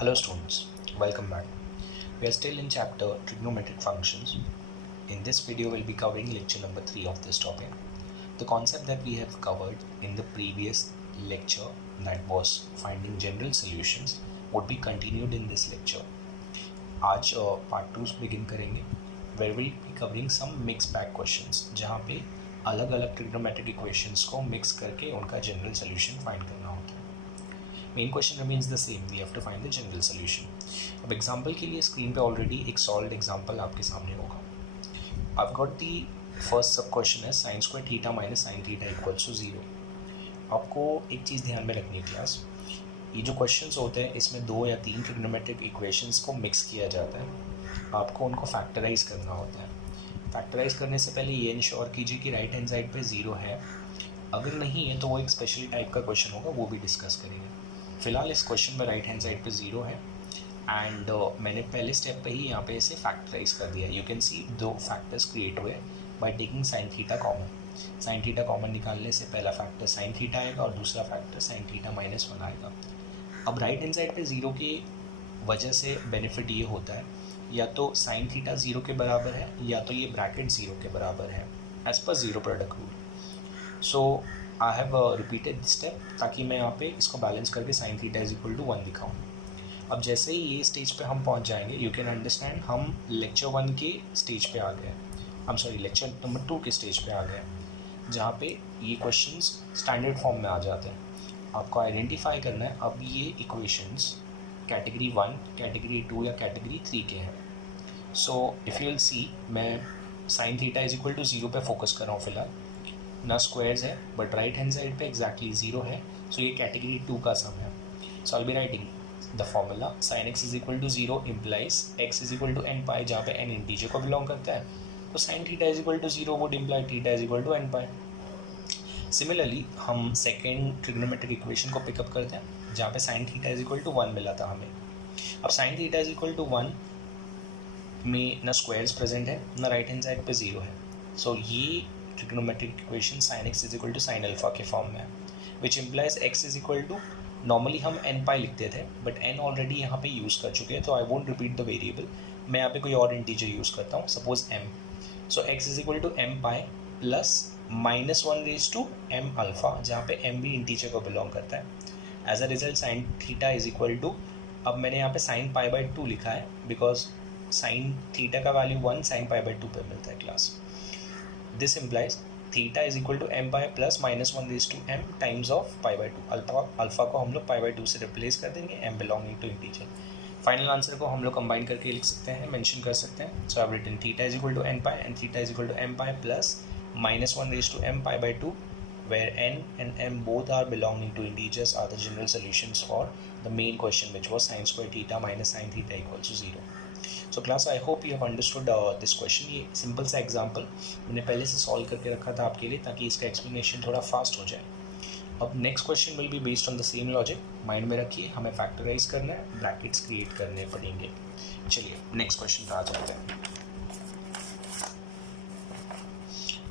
Hello students, welcome back. We are still in chapter trigonometric functions. In this video we'll be covering lecture number 3 of this topic. The concept that we have covered in the previous lecture, that was finding general solutions, would be continued in this lecture. आज part 2 begin करेंगे where we'll be covering some mixed bag questions जहाँ पे अलग अलग trigonometric equations को mix करके उनका general solution find करना होता है. Main question remains the same, we have to find the general solution. अब एग्जांपल के लिए स्क्रीन पे ऑलरेडी एक सॉल्व्ड एग्जांपल आपके सामने होगा. I got the first sub question है sine square theta minus sine theta equals to 0. आपको एक चीज़ ध्यान में रखनी है क्लास, ये जो क्वेश्चंस होते हैं इसमें 2 या 3 ट्रिग्नोमेट्रिक इक्वेशंस को मिक्स किया जाता है. आपको उनको फैक्टराइज करना होता है. फैक्टराइज करने से पहले ये इंश्योर कीजिए कि राइट हैंड साइड पे 0 है. अगर नहीं है तो वो एक स्पेशल टाइप का क्वेश्चन होगा, वो भी डिस्कस करेंगे. फिलहाल इस क्वेश्चन में राइट हैंड साइड पे 0 है एंड मैंने पहले स्टेप पे ही यहाँ पे इसे फैक्टराइज कर दिया. You can see 2 factors create हुए by taking sine theta common. Sine theta common निकालने से पहला फैक्टर साइन थीटा आएगा और दूसरा फैक्टर साइन थीटा माइनस 1 आएगा. अब राइट हैंड साइड पे 0 की वजह से बेनिफिट ये होता है, या तो साइन थीटा 0 के बराबर है या तो ये ब्रैकेट 0 के बराबर है as per zero product rule. So I have repeated step ताकि मैं यहाँ पे इसको बैलेंस करके sine theta is equal to 1 दिखाऊँ. अब जैसे ही ये स्टेज पे हम पहुँच जाएंगे, यू कैन अंडरस्टैंड हम लेक्चर 1 के स्टेज पे आ गए, हम सॉरी लेक्चर नंबर 2 के स्टेज पे आ गए, जहाँ पे ये क्वेश्चंस स्टैंडर्ड फॉर्म में आ जाते हैं. आपको आइडेंटिफाई करना है अब ये इक्वेशंस कैटेगरी 1, कैटेगरी 2 या कैटेगरी 3 के हैं. So if you will see, मैं sine theta is equal to 0 पे फोकस कर रहा हूँ फिलहाल. ना स्क्वायर्स है बट राइट हैंड साइड पे एग्जैक्टली 0 है, सो ये कैटेगरी 2 का सम है. So I will be writing the formula sine x is equal to 0 implies x is equal to n pi, जहाँ पे एन इंटीजर को बिलोंग करता है. तो sine theta is equal to 0 would imply theta is equal to n pi. Similarly हम second trigonometric equation को pick up करते हैं जहाँ पे sine theta is equal to 1 मिला था हमें. अब sine theta is equal to 1 में ना स्क्वायर्स प्रेजेंट है ना राइट हैंड साइड पे 0 है. सो ये trigonometric equation sine x is equal to sine alpha के फॉर्म में है, which implies x is equal to, normally हम एन पाई लिखते थे बट एन ऑलरेडी यहाँ पे यूज़ कर चुके हैं, तो I won't repeat the variable. मैं यहाँ पे कोई और इंटीजर यूज़ करता हूँ, suppose m. So x is equal to m pi plus minus 1 raise to m alpha, जहाँ पे एम भी इंटीजर को बिलोंग करता है. As a result sine theta is equal to, अब मैंने यहाँ पे साइन पाई बाई 2 लिखा है बिकॉज साइन थीटा का वैल्यू 1 साइन पाई बाई 2 पे मिलता है class. This implies theta is equal to m pi plus minus 1 raised to m times of pi by 2. Alpha को हम लोग pi by 2 से रिप्लेस कर देंगे, m belonging to integer. Final answer को हम लोग कंबाइन करके लिख सकते हैं, मेंशन कर सकते हैं. So I have written theta is equal to n pi and theta is equal to m pi plus minus 1 raised to m pi by 2, where n and m both are belonging to integers are the general solutions for the main question, which was sin square theta minus sin theta equals to 0. So class I hope you have understood this question. ये simple सा example मैंने पहले से solve करके रखा था आपके लिए ताकि इसका एक्सप्लेनेशन थोड़ा फास्ट हो जाए. अब next question will be based on the same logic. Mind में रखिए, हमें फैक्टराइज करना है, ब्रैकेट्स क्रिएट करने पड़ेंगे. चलिए नेक्स्ट क्वेश्चन पे आ जाते हैं.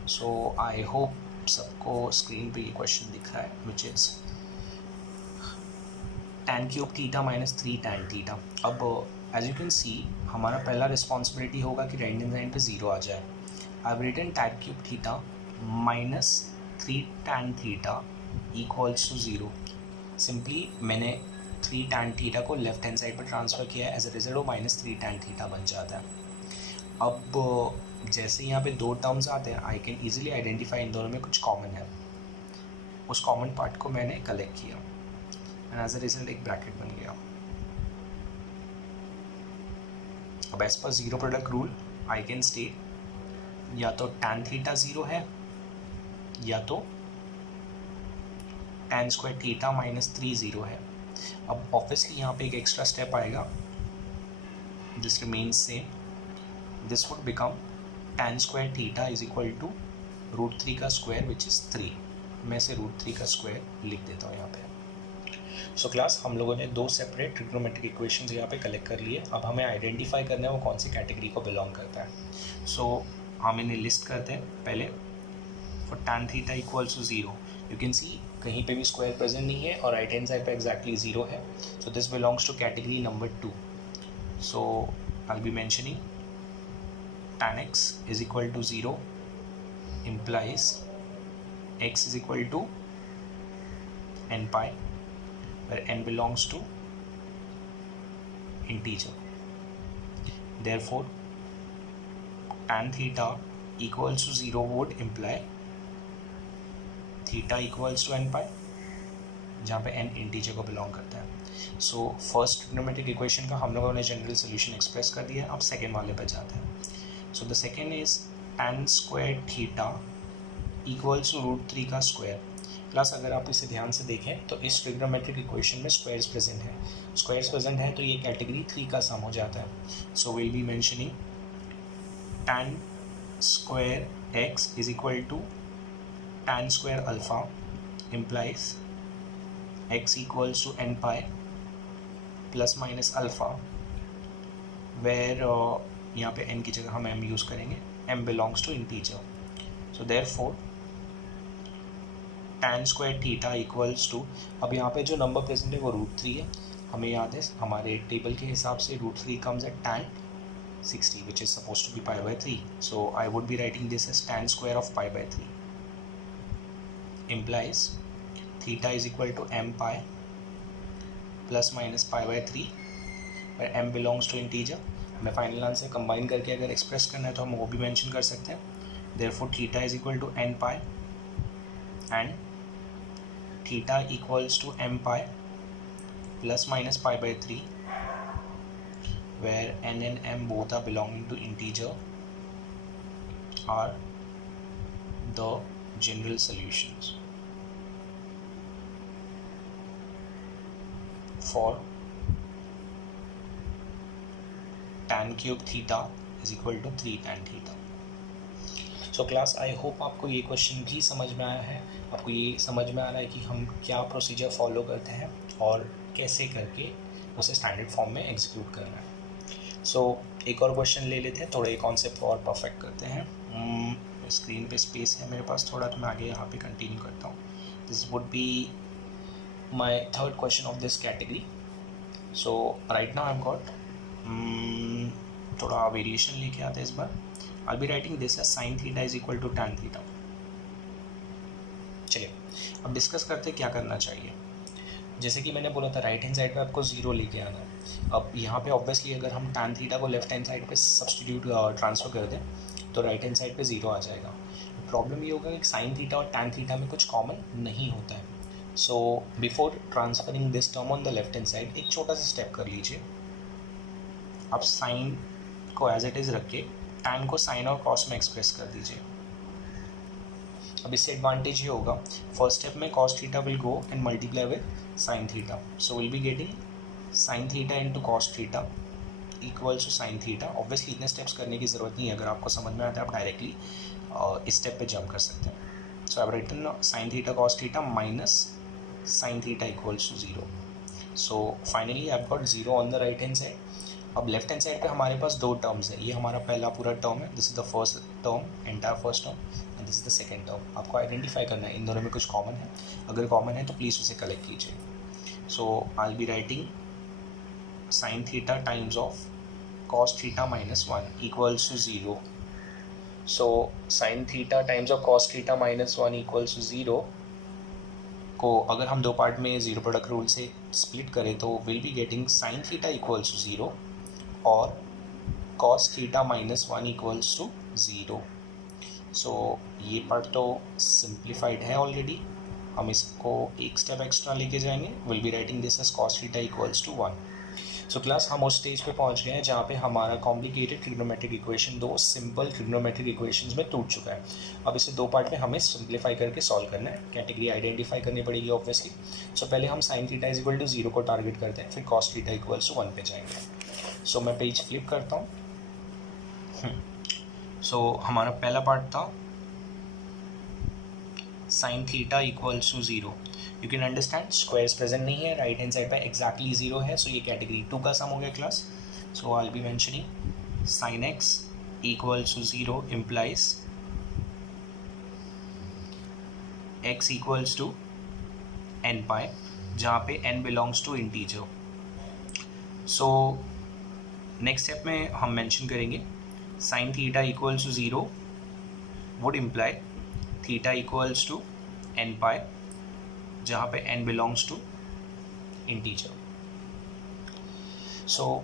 सो आई होप सबको स्क्रीन पे ये क्वेश्चन दिख रहा है, which is tan cube theta minus 3 tan theta. अब एज यू कैन सी हमारा पहला रिस्पॉन्सिबिलिटी होगा कि राइट हैंड साइड पे 0 आ जाए. I have written tan cube theta minus 3 tan theta equals to 0. Simply मैंने 3 tan थीटा को लेफ्ट हैंड साइड पर ट्रांसफ़र किया है, एज अ रिजल्ट वो माइनस 3 tan थीटा बन जाता है. अब जैसे यहाँ पे 2 टर्म्स आते हैं, आई कैन ईजिली आइडेंटिफाई इन दोनों में कुछ कॉमन है. उस कॉमन पार्ट को मैंने कलेक्ट किया एंड एज अ रिजल्ट एक ब्रैकेट बन गया. अब as per zero product rule I can state या तो tan थीटा 0 है या तो tan स्क्वायर थीटा माइनस 3 0 है. अब ऑब्वियसली यहाँ पे एक एक्स्ट्रा स्टेप आएगा, this remains same. This would become tan square theta is equal to √3 का स्क्वायर विच इज़ 3. मैं से √3 का स्क्वायर लिख देता हूँ यहाँ पे. सो क्लास हम लोगों ने 2 सेपरेट ट्रिग्नोमेट्रिक इक्वेशंस यहाँ पे कलेक्ट कर लिए. अब हमें आइडेंटिफाई करना है वो कौन सी कैटेगरी को बिलोंग करता है. सो हम इन्हें लिस्ट करते हैं. पहले for tan theta equals to 0, you can see कहीं पे भी स्क्वायर प्रेजेंट नहीं है और राइट हैंड साइड पे एग्जैक्टली 0 है, so this belongs to category number 2. So I be mentioning tan x is equal to 0 implies x is equal to n pi, where n belongs to integer. Therefore tan theta equals to 0 would imply theta equals to n pi, जहाँ पे n integer को belong करता है. So first trigonometric equation का हम लोगों ने general solution express कर दिया. अब सेकेंड वाले पे जाते हैं. So the second is tan square theta equals to √3 का स्क्वायर. प्लस अगर आप इसे ध्यान से देखें तो इस ट्रिग्नोमेट्रिक इक्वेशन में स्क्वायर्स प्रेजेंट है. स्क्वायर्स प्रेजेंट है तो ये कैटेगरी 3 का सम हो जाता है. So will be mentioning tan square x is equal to tan square alpha implies x equals to n pi plus minus alpha, where यहाँ पे n की जगह हम m यूज़ करेंगे. m belongs to integer. So therefore tan square theta equals to, अब यहाँ पे जो नंबर प्रेजेंट है वो √3 है. हमें याद है हमारे टेबल के हिसाब से √3 comes at tan 60 which is supposed to be pi by 3. So I would be writing this as tan square of pi by 3 implies theta is equal to m pi plus minus pi by 3, where m belongs to integer. हमें final answer combine करके अगर express करना है तो हम वो भी mention कर सकते हैं. Therefore theta is equal to n pi and theta equals to m pi plus minus pi by 3, where n and m both are belonging to integer, are the general solutions for tan cube theta is equal to 3 tan theta. So class, I hope आपको ये question भी समझ में आया है. आपको ये समझ में आ रहा है कि हम क्या प्रोसीजर फॉलो करते हैं और कैसे करके उसे स्टैंडर्ड फॉर्म में एग्जीक्यूट करना है. सो एक और क्वेश्चन ले लेते हैं, थोड़े कॉन्सेप्ट और परफेक्ट करते हैं. स्क्रीन पे स्पेस है मेरे पास थोड़ा, तो मैं आगे यहाँ पे कंटिन्यू करता हूँ. This would be my third question of this category. So right now I have got थोड़ा वेरिएशन लेके आते हैं इस बार. I'll be writing this as sin theta is equal to tan theta. चलिए अब डिस्कस करते क्या करना चाहिए. जैसे कि मैंने बोला था राइट हैंड साइड पे आपको 0 लेके आना है. अब यहाँ पे ऑब्वियसली अगर हम tan थीटा को लेफ्ट हैंड साइड पे सब्सटीट्यूट ट्रांसफर कर दें तो राइट हैंड साइड पे 0 आ जाएगा. प्रॉब्लम ये होगा कि sin थीटा और tan थीटा में कुछ कॉमन नहीं होता है. So before transferring this term on the left hand side एक छोटा सा स्टेप कर लीजिए. आप साइन को एज इट इज़ रख के tan को साइन और कॉस में एक्सप्रेस कर दीजिए. अब इससे एडवांटेज ये होगा, फर्स्ट स्टेप में cos theta will go and multiply with sin theta. So will be getting sin theta into cos theta equals to sin theta. Obviously इतने स्टेप्स करने की ज़रूरत नहीं है. अगर आपको समझ में आता है आप डायरेक्टली इस स्टेप पे जंप कर सकते हैं. So I have written sin theta cos theta minus sin theta equals to 0. So finally I have got 0 on the right hand side. अब लेफ्ट हैंड साइड पे हमारे पास दो टर्म्स है. ये हमारा पहला पूरा टर्म है, this is the first term, entire first term, and this is the second term. आपको आइडेंटिफाई करना है इन दोनों में कुछ कॉमन है. अगर कॉमन है तो प्लीज़ उसे कलेक्ट कीजिए. So I will be writing sine theta times of cos theta minus 1 equals to 0. So sine theta times of cos theta minus 1 equals to 0 को अगर हम दो पार्ट में जीरो प्रोडक्ट रूल से स्प्लिट करें तो will be getting sine theta equals to 0 और cos theta minus 1 equals to 0. So ये पार्ट तो सिंप्लीफाइड है ऑलरेडी. हम इसको एक स्टेप एक्स्ट्रा लेके जाएंगे. Will be writing this as cos theta equals to 1. So class, हम उस स्टेज पे पहुंच गए हैं जहाँ पे हमारा कॉम्प्लिकेटेड ट्रिग्नोमेट्रिक इक्वेशन दो सिंपल ट्रिग्नोमेट्रिक इक्वेशंस में टूट चुका है. अब इसे दो पार्ट में हमें सिंप्लीफाई करके सॉल्व करना है. कैटेगरी आइडेंटिफाई करनी पड़ेगी ऑब्वियसली. सो पहले हम sine theta is equal to 0 को टारगेट करते हैं, फिर cos थीटा इक्वल्स टू 1 पे जाएंगे. सो मैं पेज फ्लिप करता हूँ. सो हमारा पहला पार्ट था sine theta equals to 0. You can understand squares present नहीं है, राइट हैंड साइड पे एग्जैक्टली 0 है. सो ये कैटेगरी 2 का सम हो गया class. So I will be mentioning sine x equals to 0 implies x equals to n pi, जहाँ पे n belongs to integer. So next step में हम मेंशन करेंगे sine theta equals to 0 would imply theta equals to n pi, जहाँ पे n belongs to integer. So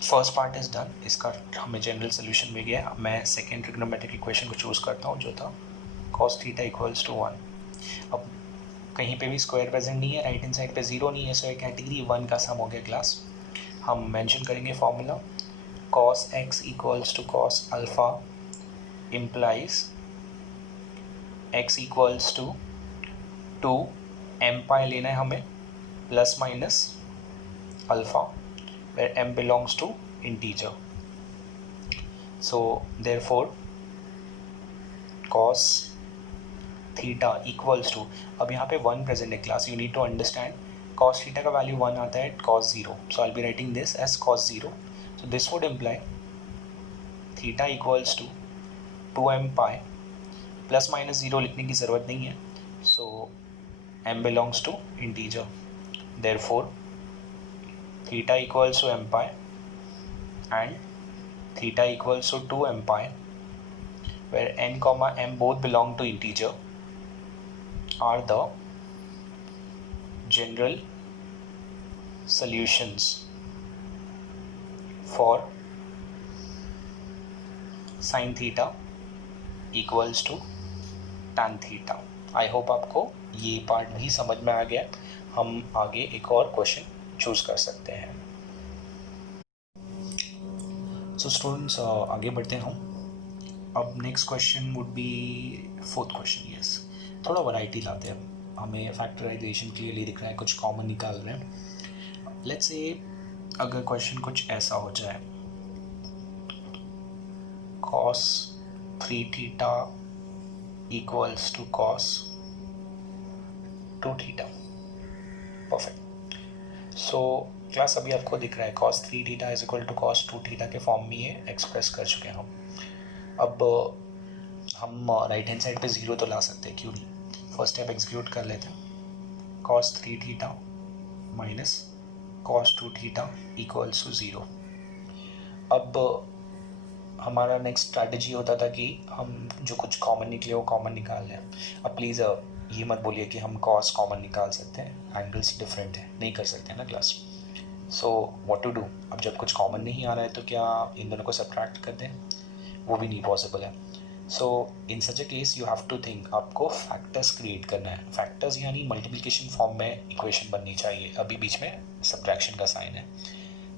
first part is done, इसका हमें general solution मिल गया। मैं सेकेंड ट्रिग्नोमेट्रिक इक्वेशन को चूज़ करता हूँ जो था कॉस थीटा इक्वल्स टू 1। अब कहीं पे भी स्क्वायर प्रेजेंट नहीं है, राइट हैंड साइड पे 0 नहीं है, सो ये कैटेगरी 1 का सम हो गया क्लास। हम मेंशन करेंगे formula cos x equals to cos alpha implies x equals to 2 m pi लेना है हमें plus minus alpha where m belongs to integer. So therefore cos theta equals to, अब यहाँ पे 1 present है class, you need to understand cos theta का value 1 आता है cos 0, so I'll be writing this as cos 0. So this would imply theta equals to 2m pi, plus minus 0 लिखने की ज़रूरत नहीं है, so m belongs to integer, therefore theta equals to m pi and theta equals to 2 m pi, where n comma m both belong to integer, are the general solutions for sin theta equals to tan theta. I hope आपको ये part भी समझ में आ गया। हम आगे एक और क्वेश्चन चूज़ कर सकते हैं। सो स्टूडेंट्स आगे बढ़ते हैं हम। अब next question would be fourth question. Yes, थोड़ा वैरायटी लाते हैं, हमें फैक्टराइजेशन क्लियरली दिख रहा है, कुछ कॉमन निकाल रहे हैं। लेट्स से अगर क्वेश्चन कुछ ऐसा हो जाए cos 3 theta equals to cos 2 theta. Perfect. So class अभी आपको दिख रहा है cos 3 theta is equal to cos 2 theta के फॉर्म में ये एक्सप्रेस कर चुके हैं हम। अब हम राइट हैंड साइड पे 0 तो ला सकते हैं, क्यों नहीं। फर्स्ट स्टेप एग्जीक्यूट कर लेते हैं, cos 3 theta minus cos 2 theta equals to 0। अब हमारा नेक्स्ट स्ट्रैटेजी होता था कि हम जो कुछ कॉमन निकले वो कॉमन निकाल लें। अब प्लीज़ ये मत बोलिए कि हम कॉस कॉमन निकाल सकते हैं, एंगल्स डिफरेंट है, नहीं कर सकते हैं ना class. So what to do, अब जब कुछ कॉमन नहीं आ रहा है तो क्या इन दोनों को सब्ट्रैक्ट कर दें, वो भी नहीं पॉसिबल है। So in such a case you have to think, आपको फैक्टर्स क्रिएट करना है। फैक्टर्स यानी मल्टीप्लिकेशन फॉर्म में इक्वेशन बननी चाहिए, अभी बीच में सब्ट्रैक्शन का साइन है।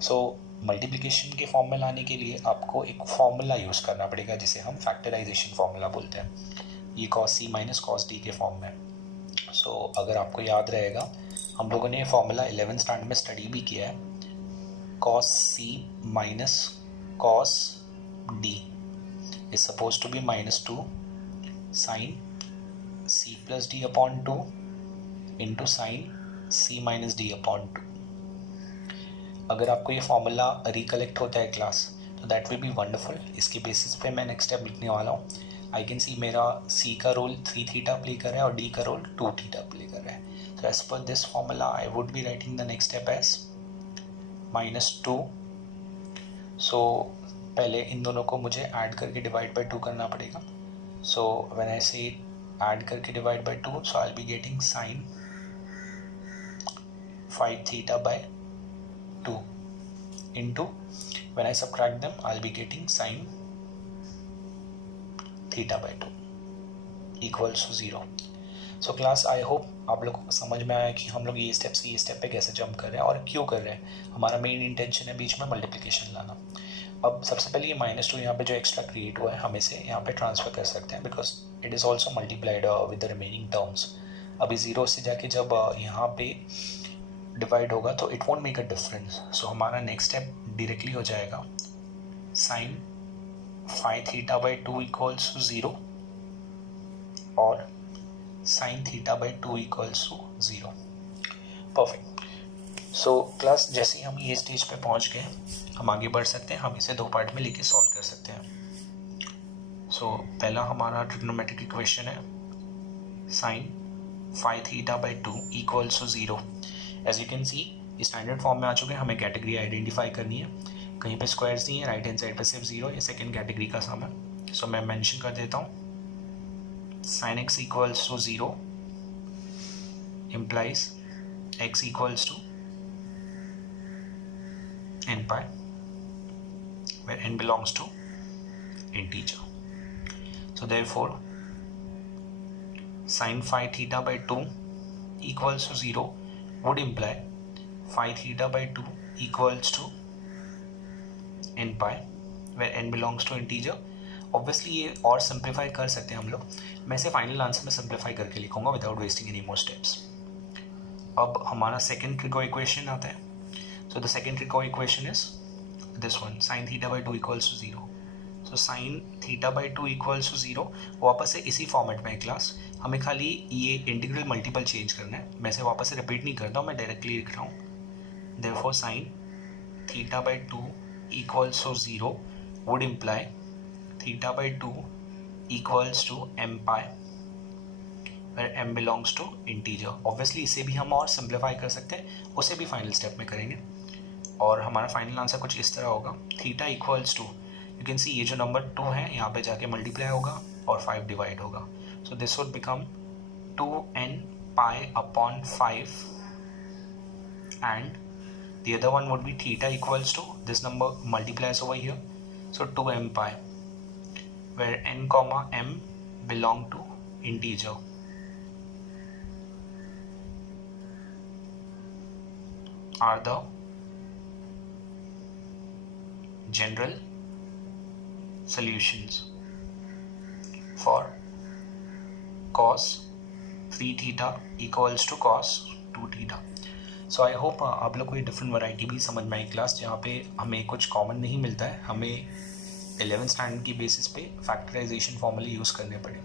सो मल्टीप्लिकेशन के फॉर्म में लाने के लिए आपको एक फॉर्मूला यूज़ करना पड़ेगा जिसे हम फैक्टराइजेशन फॉर्मूला बोलते हैं। ये cos c माइनस cos d के फॉर्म में। सो अगर आपको याद रहेगा, हम लोगों ने फॉर्मूला 11th स्टैंडर्ड में स्टडी भी किया है। cos c माइनस cos d is suppose to be -2 sine c plus d upon 2 into sine c minus d upon 2। अगर आपको ये फॉर्मूला रिकलेक्ट होता है क्लास, तो दैट विल बी वंडरफुल। इसके बेसिस पे मैं नेक्स्ट स्टेप लिखने वाला हूँ। आई कैन सी मेरा c का रोल 3 थीटा प्ले कर रहा है और d का रोल 2 थीटा प्ले कर रहा है। So as per this formula I would be writing the next step as -2। So पहले इन दोनों को मुझे ऐड करके डिवाइड बाई 2 करना पड़ेगा। So when I say add करके divide by 2, so I will be getting sine 5 theta by 2 into when I subtract them I'll be getting sin theta by 2 equals to 0। So class I hope आप लोगों को समझ में आया कि हम लोग ये स्टेप से ये स्टेप पे कैसे जंप कर रहे हैं और क्यों कर रहे हैं। हमारा मेन इंटेंशन है बीच में मल्टीप्लिकेशन लाना। अब सबसे पहले ये -2 यहाँ पे जो एक्स्ट्रा क्रिएट हुआ है हम इसे यहाँ पे ट्रांसफर कर सकते हैं, because it is also multiplied with the remaining terms. अभी 0 से जाके जब यहाँ पे डिवाइड होगा तो it won't make a difference. So हमारा नेक्स्ट स्टेप डायरेक्टली हो जाएगा sine 5 theta by 2 equals to 0 और sine theta by 2 equals to 0। Perfect. So class जैसे ही हम ये स्टेज पे पहुंच गए, हम आगे बढ़ सकते हैं। हम इसे 2 पार्ट में लेके सॉल्व कर सकते हैं। सो पहला हमारा ट्रिग्नोमेट्रिक इक्वेशन है sine five theta by two equals to 0। As you can see standard form में आ चुके हैं, हमें कैटेगरी आइडेंटिफाई करनी है। कहीं पे स्क्वायर्स नहीं है, राइट हैंड साइड पे सिर्फ 0, ये सेकेंड कैटेगरी का सम है। सो मैं मेंशन कर देता हूँ sin x equals to 0 implies x equals to n pi where n belongs to integer. So therefore sin phi theta by 2 equals to 0 would imply phi theta by 2 equals to n pi where n belongs to integer. Obviously ये और simplify कर सकते हैं हम लोग। मैं इसे final answer में सिंप्लीफाई करके लिखूंगा without wasting any more steps. अब हमारा सेकेंड ट्रिको इक्वेशन आता है। So the second trigo equation is this one, sine theta by two equals to 0। So sine theta by two equals to 0 वापस से इसी फॉर्मेट में है क्लास। हमें खाली ये इंटीग्रल मल्टीपल चेंज करना है। मैं इसे वापस से रिपीट नहीं करता हूँ, मैं डायरेक्टली लिख रहा हूँ। Therefore sine theta by two equals to 0 would imply theta by 2 equals to m pi where m belongs to integer। Obviously इसे भी हम और सिंप्लीफाई कर सकते हैं, उसे भी फाइनल स्टेप में करेंगे और हमारा फाइनल आंसर कुछ इस तरह होगा। Theta equals to, you can see ये जो नंबर 2 है यहाँ पे जाके मल्टीप्लाई होगा और 5 डिवाइड होगा। So this would become 2n pi upon 5 and the other one would be theta equals to this number multiplies over here, so 2m pi where n comma m belong to integer। are the general solutions for cos 3 theta equals to cos 2 theta। So I hope आप लोग को ये different variety भी समझ में आई class, जहाँ पे हमें कुछ कॉमन नहीं मिलता है, हमें 11th स्टैंडर्ड की बेसिस पे फैक्टराइजेशन फॉर्मूले यूज़ करने पड़े।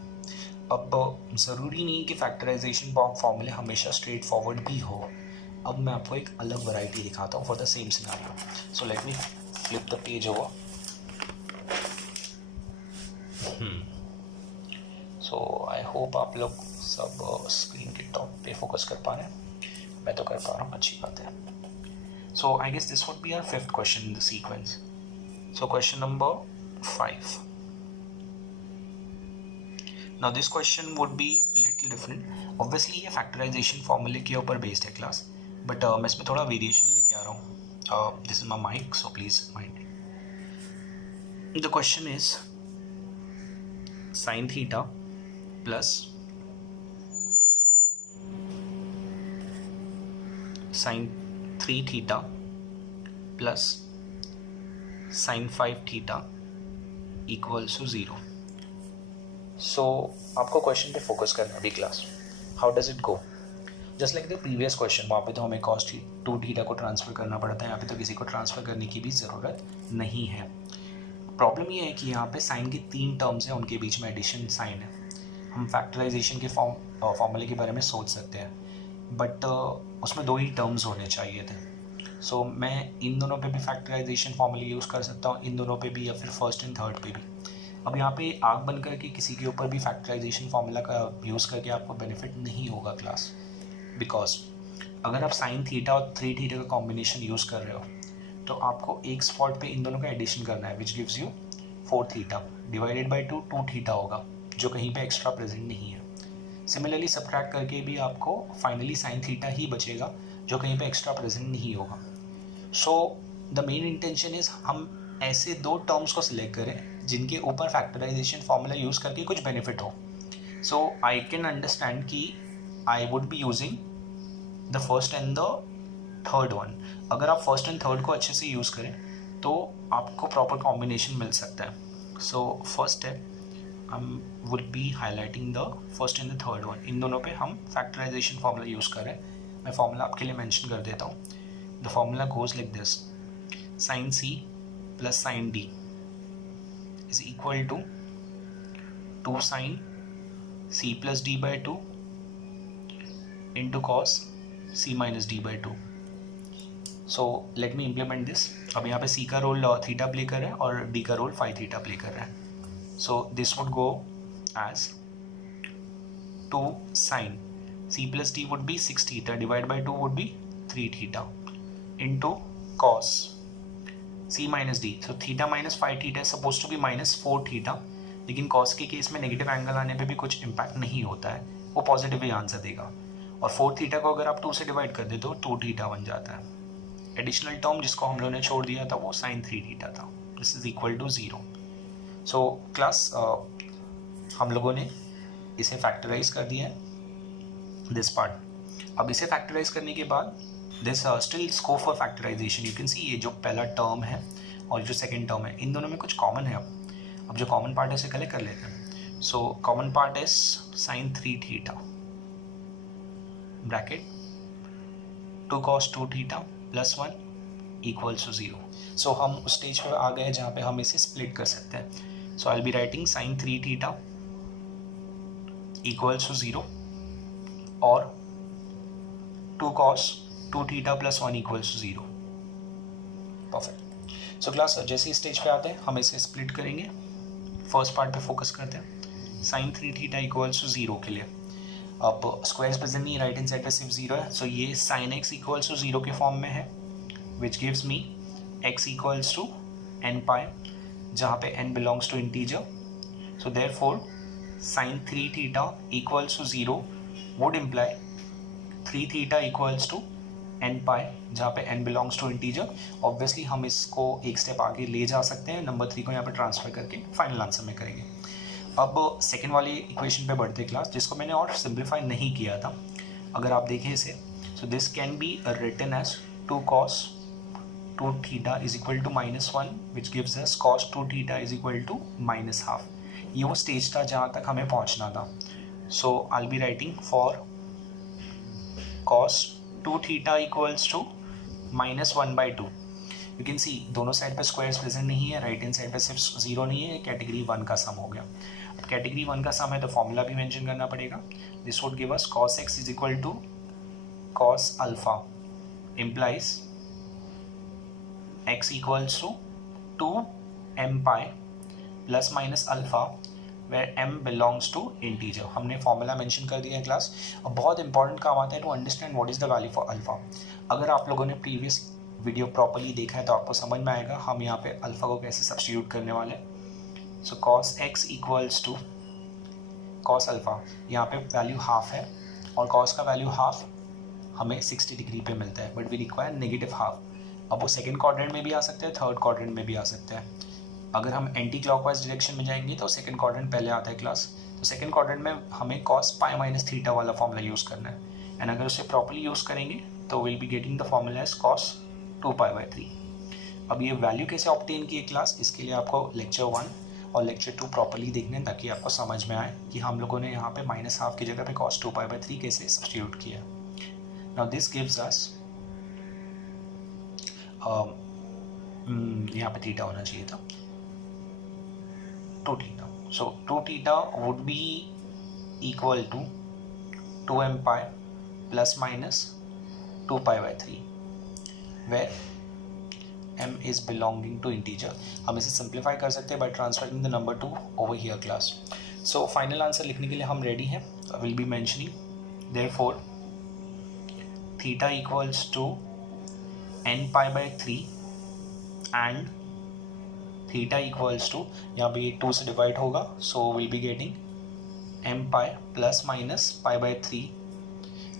अब ज़रूरी नहीं कि फैक्टराइजेशन फॉर्मूले हमेशा स्ट्रेट फॉरवर्ड भी हो। अब मैं आपको एक अलग वैरायटी दिखाता हूँ for the same scenario. So let me flip the page over. So I hope आप लोग सब स्क्रीन के टॉप पे फोकस कर पा रहे हैं। मैं तो कर पा रहा हूँ, अच्छी बात है। So I guess this would be our 5th question in the sequence. So question number 5. Now this question would be little different. Obviously ये factorization formula के ऊपर based है class, but मैं इसमें थोड़ा variation लेके आ रहा हूँ। This is my mic, so please mind it. The question is sin theta plus sin 3 theta plus sin 5 theta equals to 0। सो आपको क्वेश्चन पे फोकस करना है अभी class. How does it go? Just like the previous question, वहाँ पे तो हमें cos 2 theta को ट्रांसफ़र करना पड़ता है, यहाँ पे तो किसी को ट्रांसफ़र करने की भी ज़रूरत नहीं है। प्रॉब्लम ये है कि यहाँ पे साइन की 3 टर्म्स हैं, उनके बीच में एडिशन साइन है। हम फैक्टराइजेशन के फॉर्मूले के बारे में सोच सकते हैं, बट उसमें 2 ही टर्म्स होने चाहिए थे। सो मैं इन दोनों पे भी फैक्टराइजेशन फॉर्मूले यूज़ कर सकता हूँ, इन दोनों पे भी, या फिर फर्स्ट एंड थर्ड पे भी। अब यहाँ पे आग बंद करके किसी के ऊपर भी फैक्टराइजेशन फार्मूला का यूज़ करके आपको बेनिफिट नहीं होगा क्लास, बिकॉज अगर आप साइन थीटा और 3 थीटा का कॉम्बिनेशन यूज़ कर रहे हो तो आपको एक स्पॉट पे इन दोनों का एडिशन करना है, which gives you 4 theta divided by 2 theta होगा, जो कहीं पे एक्स्ट्रा प्रेजेंट नहीं है। सिमिलरली सब्ट्रैक्ट करके भी आपको फाइनली साइन थीटा ही बचेगा, जो कहीं पे एक्स्ट्रा प्रेजेंट नहीं होगा। So the main intention is हम ऐसे 2 टर्म्स को सिलेक्ट करें जिनके ऊपर फैक्टराइजेशन फार्मूला यूज़ करके कुछ बेनिफिट हो। सो आई कैन अंडरस्टैंड कि आई would be using the first and the third one. अगर आप फर्स्ट एंड थर्ड को अच्छे से यूज़ करें तो आपको प्रॉपर कॉम्बिनेशन मिल सकता है। सो फर्स्ट स्टेप हम would be highlighting the first and the third one. इन दोनों पे हम फैक्टराइजेशन फार्मूला यूज़ कर रहे हैं। मैं फार्मूला आपके लिए मेंशन कर देता हूँ। The formula goes like this: sine c plus sine d is equal to 2 sin c plus d by 2 into cos c minus d by 2. So let me implement this. अब यहाँ पे c का role theta play कर रहा है और d का role phi theta play कर रहा है। So this would go as 2 sin c plus d would be 6 theta divided by 2 would be 3 theta into cos c minus d. So theta minus 5 theta is supposed to be minus 4 theta, लेकिन cos के case में negative angle आने पे भी कुछ impact नहीं होता है, वो पॉजिटिव ही आंसर देगा. और 4 थीटा को अगर आप 2 से डिवाइड कर दे तो 2 थीटा बन जाता है. एडिशनल टर्म जिसको हम लोगों ने छोड़ दिया था वो sin 3 थीटा था. This is equal to 0. So class हम लोगों ने इसे फैक्टराइज कर दिया है दिस पार्ट. अब इसे फैक्टराइज करने के बाद this still scope for factorisation. You can see ये जो पहला टर्म है और जो सेकेंड टर्म है इन दोनों में कुछ कॉमन है. अब जो कॉमन पार्ट है उसे कलेक्ट कर लेते हैं. So common part is sin 3 theta bracket 2 cos 2 theta plus 1 equals to 0. So हम उस स्टेज पर आ गए जहाँ पे हम इसे स्प्लिट कर सकते हैं. So I will be writing sin 3 theta equals to 0 और 2 cos 2 theta plus 1 equals to 0. Perfect. So class जैसे इस स्टेज पे आते हैं हम इसे स्प्लिट करेंगे. फर्स्ट पार्ट पे फोकस करते हैं. sin 3 थीटा इक्वल्स टू 0 के लिए अब स्क्वायर्स प्रेजेंट नहीं, राइट हैंड साइड पे सिर्फ 0 है. सो ये sin x इक्वल्स टू 0 के फॉर्म में है which gives me x equals to n pi जहाँ पे n belongs to integer. So therefore sin 3 theta equals to 0 would imply 3 theta equals to n pi जहाँ पे n belongs to integer. Obviously हम इसको एक step आगे ले जा सकते हैं. नंबर 3 को यहाँ पे ट्रांसफर करके फाइनल आंसर में करेंगे. अब सेकेंड वाली इक्वेशन पे बढ़ते क्लास, जिसको मैंने और सिंप्लीफाई नहीं किया था. अगर आप देखें इसे, so this can be written as 2 cos 2 theta is equal to -1 which gives us cos 2 theta is equal to -12. ये वो स्टेज था जहाँ तक हमें पहुँचना था. So I will be writing for cos 2 theta equals to -1/2. You can see दोनों side पे स्क्वायर्स प्रेजेंट नहीं है, राइट हैंड साइड पे सिर्फ 0 नहीं है. कैटेगरी 1 का सम हो गया. अब कैटेगरी 1 का सम है तो फॉर्मूला भी मेंशन करना पड़ेगा. This would give us cos x is equal to cos alpha implies x equals to 2m pi plus minus alpha where m belongs to integer. हमने फॉर्मूला मेंशन कर दिया है क्लास. अब बहुत इंपॉर्टेंट काम आता है to understand what is the value for alpha. अगर आप लोगों ने प्रीवियस वीडियो प्रॉपर्ली देखा है तो आपको समझ में आएगा हम यहाँ पे अल्फा को कैसे सब्स्टिट्यूट करने वाले. So cos x equals to cos alpha, यहाँ पे वैल्यू हाफ है और cos का वैल्यू हाफ हमें 60 डिग्री पे मिलता है, but we require negative half. अब वो सेकेंड क्वाड्रेंट में भी आ सकते हैं, थर्ड क्वाड्रेंट में भी आ सकते हैं. अगर हम एंटी क्लॉकवाइज डायरेक्शन में जाएंगे तो सेकंड क्वाड्रेंट पहले आता है क्लास. तो सेकंड क्वाड्रेंट में हमें cos पाई माइनस थीटा वाला फॉर्मूला यूज़ करना है. एंड अगर उसे प्रॉपर्ली यूज़ करेंगे तो will be getting the formula as cos 2π/3. अब ये वैल्यू कैसे ऑब्टेन की है क्लास, इसके लिए आपको लेक्चर 1 और लेक्चर 2 प्रॉपर्ली देखना है ताकि आपको समझ में आए कि हम लोगों ने यहाँ पे -12 की जगह पे cos 2π/3 कैसे सब्स्टिट्यूट किया. नाउ दिस गिव्स अस यहाँ पे थीटा होना चाहिए था 2 theta. So 2 theta would be equal to 2m pi plus minus 2π/3 where m is belonging to integer. हम इसे सिंप्लीफाई कर सकते हैं by transferring the number 2 over here class. So final answer लिखने के लिए हम रेडी हैं. I will be mentioning therefore theta equals to n pi/3 and theta equals to, यहाँ पे 2 से डिवाइड होगा so will be getting m pi plus minus π/3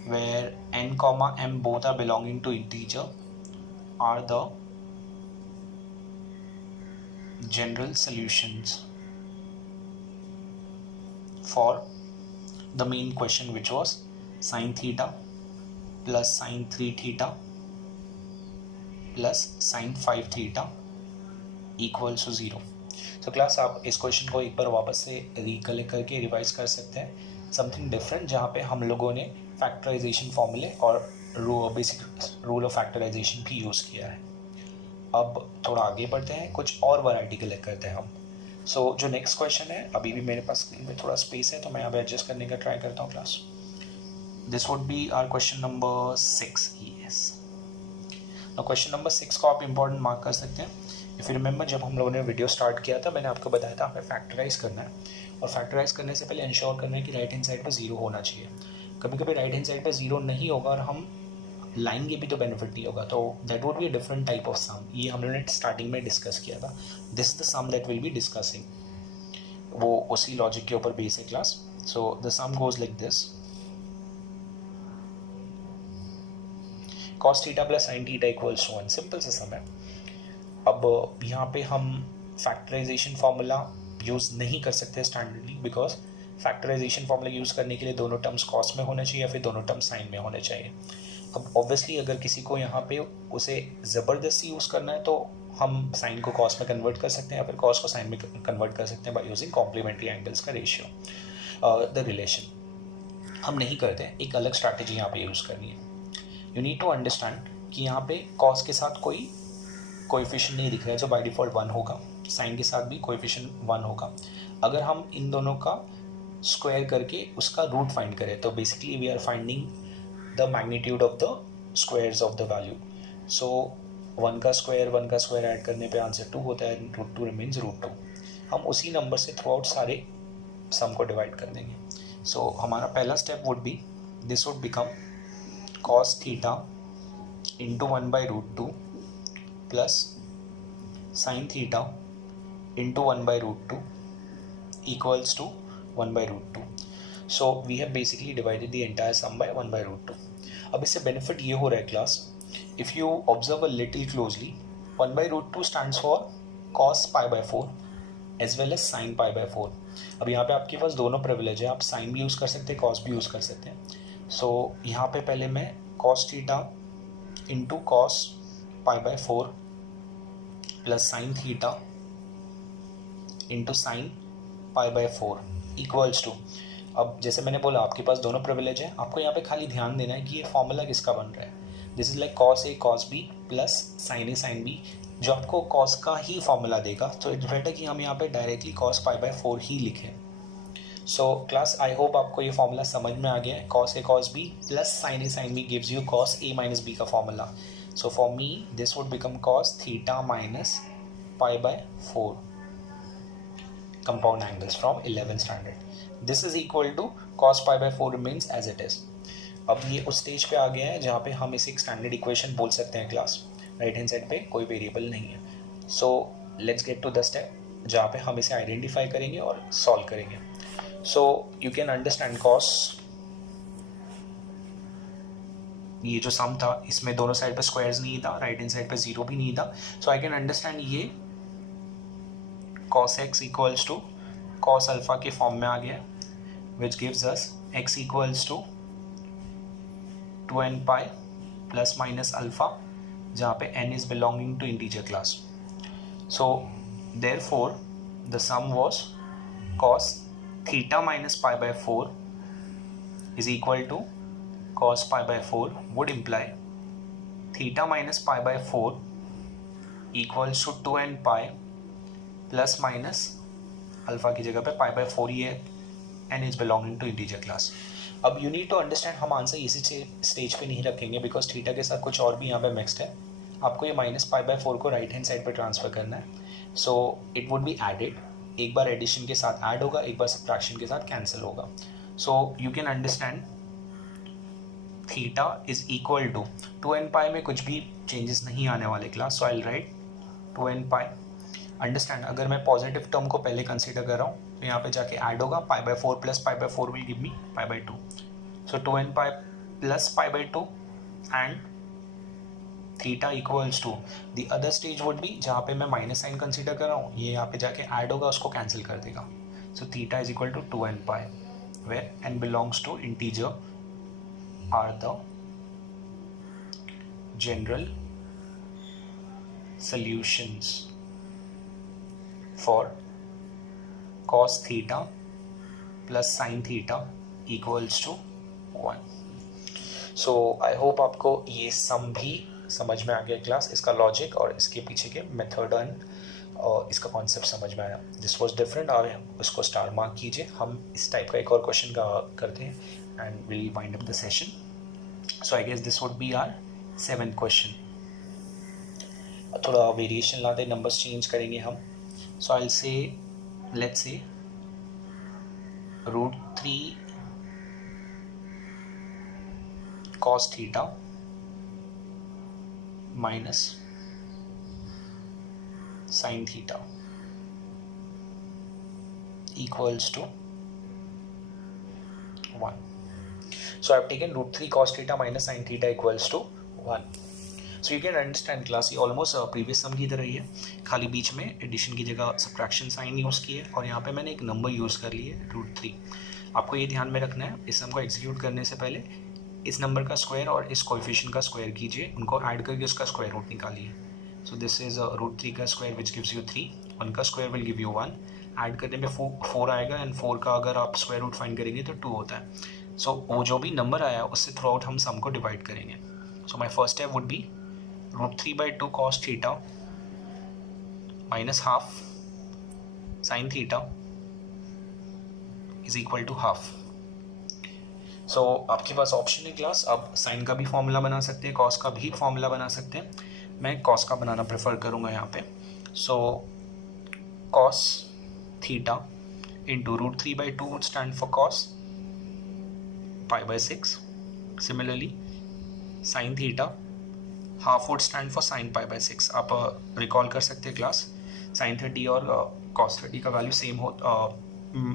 where n comma m both are belonging to integer are the general solutions for the main question which was sin theta plus sin 3 theta plus sin 5 theta equals to 0. तो class आप इस question को एक बार वापस से recollect करके revise कर सकते हैं. समथिंग डिफरेंट जहाँ पे हम लोगों ने फैक्टराइजेशन फॉर्मूले और बेसिक रूल ऑफ फैक्टराइजेशन भी यूज़ किया है. अब थोड़ा आगे बढ़ते हैं, कुछ और वैरायटी कलेक्ट करते हैं हम. सो जो नेक्स्ट क्वेश्चन है, अभी भी मेरे पास स्क्रीन में थोड़ा स्पेस है तो मैं यहाँ पे एडजस्ट करने का ट्राई करता हूँ class. This would be our question number 6. Yes, question number 6 को आप इंपॉर्टेंट मार्क कर सकते हैं. इफ़ यू रिमेंबर जब हम लोगों ने वीडियो स्टार्ट किया था मैंने आपको बताया था हमें फैक्टराइज करना है और फैक्टराइज करने से पहले इंश्योर करना है कि राइट हैंड साइड पर 0 होना चाहिए. कभी कभी राइट हैंड साइड पे 0 नहीं होगा और हम लाएंगे भी तो बेनिफिट नहीं होगा, तो that would be a different type of sum. ये हमने स्टार्टिंग में डिस्कस किया था। This is the sum that will be discussing, वो उसी लॉजिक के ऊपर बेस है class. So the sum goes like this, cos theta plus sin theta equals to 1। Simple सा सम है। अब यहाँ पे हम फैक्टराइजेशन फार्मूला यूज़ नहीं कर सकते स्टैंडर्डली, बिकॉज फैक्टराइजेशन फार्मूला यूज़ करने के लिए दोनों टर्म्स कॉस में होने चाहिए या फिर दोनों टर्म्स साइन में होने चाहिए। अब ऑब्वियसली अगर किसी को यहाँ पे उसे ज़बरदस्ती यूज़ करना है तो हम साइन को कॉस में कन्वर्ट कर सकते हैं या फिर कॉस को साइन में कन्वर्ट कर सकते हैं बाय यूजिंग कॉम्प्लीमेंट्री एंगल्स का रेशियो, द रिलेशन। हम नहीं करते हैं, एक अलग स्ट्रैटेजी यहाँ पे यूज़ करनी है। यू नीड टू अंडरस्टैंड कि यहाँ पे कॉस के साथ कोई कोएफिशिएंट नहीं दिख रहा है जो बाय डिफ़ॉल्ट 1 होगा, साइन के साथ भी कोएफिशिएंट 1 होगा। अगर हम इन दोनों का स्क्वायर करके उसका रूट फाइंड करें तो basically we are finding the magnitude of the squares of the value. So 1 का स्क्वायर ऐड करने पे आंसर 2 होता है, रूट 2 रिमेन्स रूट 2। हम उसी नंबर से थ्रू आउट सारे सम को डिवाइड कर देंगे। सो हमारा पहला step would B, this would become cos theta into 1/√2 plus sin theta into 1/√2 equals to 1/√2. So we have basically divided the entire sum by 1/√2. अब इससे बेनिफिट ये हो रहा है class, if you observe a little closely, 1/√2 stands for cos π/4 as well as sin π/4। अब यहाँ पे आपके पास दोनों प्रिविलेज है, आप साइन भी यूज़ कर सकते हैं, कॉस भी यूज़ कर सकते हैं। सो यहाँ पे पहले मैं cos theta into cos π/4 plus sin theta into sine π/4 equals to, अब जैसे मैंने बोला आपके पास दोनों प्रिविलेज है, आपको यहाँ पे खाली ध्यान देना है कि ये फॉर्मूला किसका बन रहा है। This is like cos A cos B plus sin A sin B, जो आपको cos का ही फॉर्मूला देगा। तो इट्स बेटर कि हम यहाँ पे डायरेक्टली cos π/4 ही लिखें। सो क्लास आई होप आपको ये फॉर्मूला समझ में आ गया है। cos A cos B plus sin A sin B gives you cos A minus B का formula. So for me this would become cos theta minus π/4 compound angles from 11th standard. This is equal to cos π/4 remains as it is. अब ये उस stage पे आ गया है जहाँ पे हम इसे एक स्टैंडर्ड इक्वेशन बोल सकते हैं क्लास। राइट हैंड साइड पे कोई वेरिएबल नहीं है। So let's get to the step जहाँ पे हम इसे आइडेंटिफाई करेंगे और सॉल्व करेंगे। So you can understand cos, ये जो सम था इसमें दोनों साइड पे स्क्वायर्स नहीं था, राइट हैंड साइड पे 0 भी नहीं था। सो आई कैन अंडरस्टैंड ये cos x equals to cos alpha के फॉर्म में आ गया, which gives us x equals to 2n pi plus minus alpha, जहाँ पे n is belonging to integer class. So therefore the sum was cos theta minus π/4 is equal to cos π/4 would imply theta minus π/4 equals to 2n pi plus minus alpha की जगह पे π/4 ही है, n is belonging to integer class. अब you need to understand, हम answer इसी stage पे नहीं रखेंगे बिकॉज थीटा के साथ कुछ और भी यहाँ पे मिक्सड है। आपको ये माइनस π/4 को राइट हैंड साइड पे ट्रांसफर करना है। So it would be added, एक बार एडिशन के साथ ऐड होगा, एक बार सब्ट्रैक्शन के साथ कैंसिल होगा। So you can understand theta is equal to 2n pi में कुछ भी चेंजेस नहीं आने वाले class. So I will write 2n pi. Understand, अगर मैं पॉजिटिव टर्म को पहले कंसीडर कर रहा हूँ तो यहाँ पे जाके ऐड होगा π/4 plus π/4 will give me π/2। So 2n pi plus π/2 and theta equals to the other stage would be, जहाँ पे मैं माइनस साइन कंसीडर कर रहा हूँ, ये यहाँ पे जाके ऐड होगा, उसको कैंसिल कर देगा। So theta is equal to 2n pi where n belongs to integer are the general solutions for cos theta plus sin theta equals to 1. So I hope आपको ये सम भी समझ में आ गया क्लास, इसका लॉजिक और इसके पीछे के मेथड एंड इसका कॉन्सेप्ट समझ में आया। दिस वॉज डिफरेंट, और उसको स्टार मार्क कीजिए। हम इस टाइप का एक और क्वेश्चन का करते हैं and we'll wind up the session. So I guess this would be our 7th question. थोड़ा वेरिएशन लाते, नंबर्स चेंज करेंगे हम। So I'll say, let's say √3 cos theta minus sin theta equals to 1. So I have taken root 3 cos theta minus sin theta equals to 1. So you can understand class, ये almost previous सम की तरह ही है, खाली बीच में addition की जगह subtraction sign use की है और यहाँ पे मैंने एक नंबर यूज़ कर ली है रूट 3. आपको ये ध्यान में रखना है, इस सम को एग्जीक्यूट करने से पहले इस नंबर का स्क्वायर और इस कोएफिशिएंट का स्क्वायर कीजिए, उनको ऐड करके उसका स्क्वायर रूट निकालिए. सो दिस इज रूट 3 का स्क्वायर विच गिव्स यू 3, 1 का square will give you 1, add करने में 4 आएगा एंड 4 का अगर आप स्क्वायर रूट फाइंड करेंगे तो 2 होता है. सो वो जो भी नंबर आया उससे थ्रू आउट हम सम को डिवाइड करेंगे. So my first step would be root 3/2 cos theta minus half sine theta is equal to half. So आपके पास ऑप्शन है क्लास, आप साइन का भी फॉर्मूला बना सकते हैं, कॉस का भी फॉर्मूला बना सकते हैं. मैं कॉस का बनाना प्रेफर करूँगा यहाँ पे. So cos theta into root 3/2 would stand for cos pi/6. Similarly, sin theta half would stand for sin pi/6. आप रिकॉल कर सकते हैं क्लास, sin 30 और cos 30 का वैल्यू सेम हो,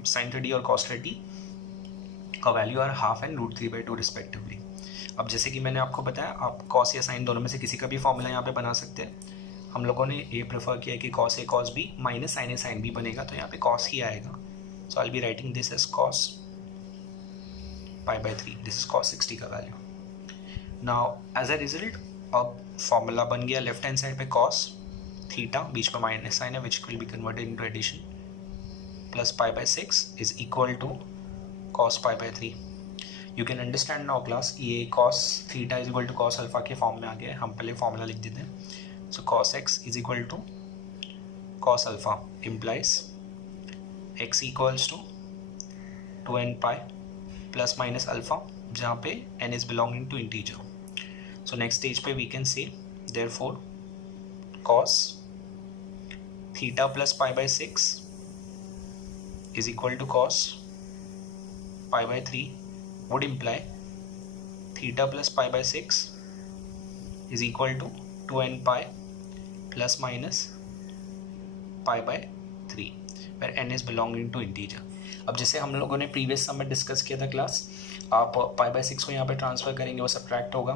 sin 30 और cos 30 का value are half and root 3/2 respectively. अब जैसे कि मैंने आपको बताया, आप कॉस या साइन दोनों में से किसी का भी फॉर्मूला यहाँ पे बना सकते हैं. हम लोगों ने ये प्रेफर किया कि cos A cos B minus sine A sine B बनेगा, तो यहाँ पे कॉस ही आएगा. So I will be writing this as cos pi/3. This is cos 60 का value. Now as a result अब फॉर्मूला बन गया लेफ्ट हैंड साइड पे कॉस थीटा, बीच में माइनस साइन है which will be converted into addition, plus pi/6 is equal to cos pi/3. You can understand now class, ये cos theta is equal to cos alpha के form में आ गया है. हम पहले फॉर्मूला लिख देते हैं. So cos x is equal to cos alpha implies x equals to 2n pi plus minus alpha, जहाँ पे n is belonging to integer. So next stage पे we can say therefore cos theta plus pi/6 is equal to cos pi/3 would imply theta plus pi/6 is equal to 2n pi plus minus pi/3 where n is belonging to integer. अब जैसे हम लोगों ने previous सम में discuss किया था class, आप pi/6 को यहाँ पे ट्रांसफर करेंगे, वो सब्ट्रैक्ट होगा.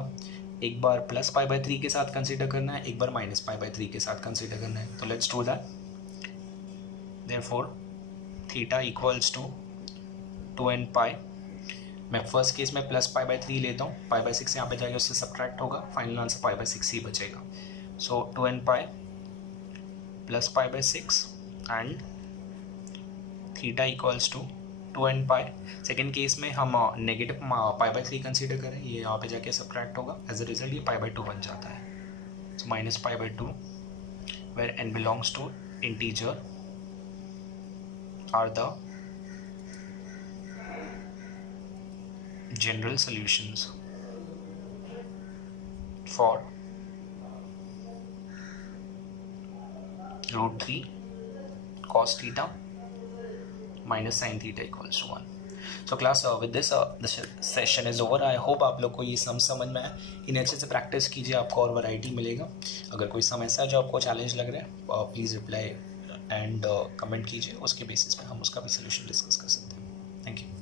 एक बार प्लस pi/3 के साथ कंसिडर करना है, एक बार माइनस pi/3 के साथ कंसिडर करना है. तो let's do that. Therefore theta equals to 2n pi. मैं फर्स्ट केस में प्लस pi/3 लेता हूँ, pi/6 यहाँ पे जाएगा, उससे सब्ट्रैक्ट होगा, फाइनल आंसर pi/6 ही बचेगा. So 2n pi plus pi/6 and theta equals to 2n pi. Second case में हम नेगेटिव pi/3 कंसिडर करें, ये यहाँ पे जाके सब्ट्रैक्ट होगा, एज अ रिजल्ट ये pi/2 बन जाता है. So minus pi/2 where n belongs to integer are the general solutions for root 3 cos theta minus sin theta equals to 1. So class, with this the session is over. I hope आप लोग को ये सम समझ में आया. इन्हें अच्छे से प्रैक्टिस कीजिए, आपको और वैरायटी मिलेगा. अगर कोई सम ऐसा है जो आपको चैलेंज लग रहा है, प्लीज़ रिप्लाई एंड कमेंट कीजिए, उसके बेसिस पे हम उसका भी सोल्यूशन डिस्कस कर सकते हैं. Thank you.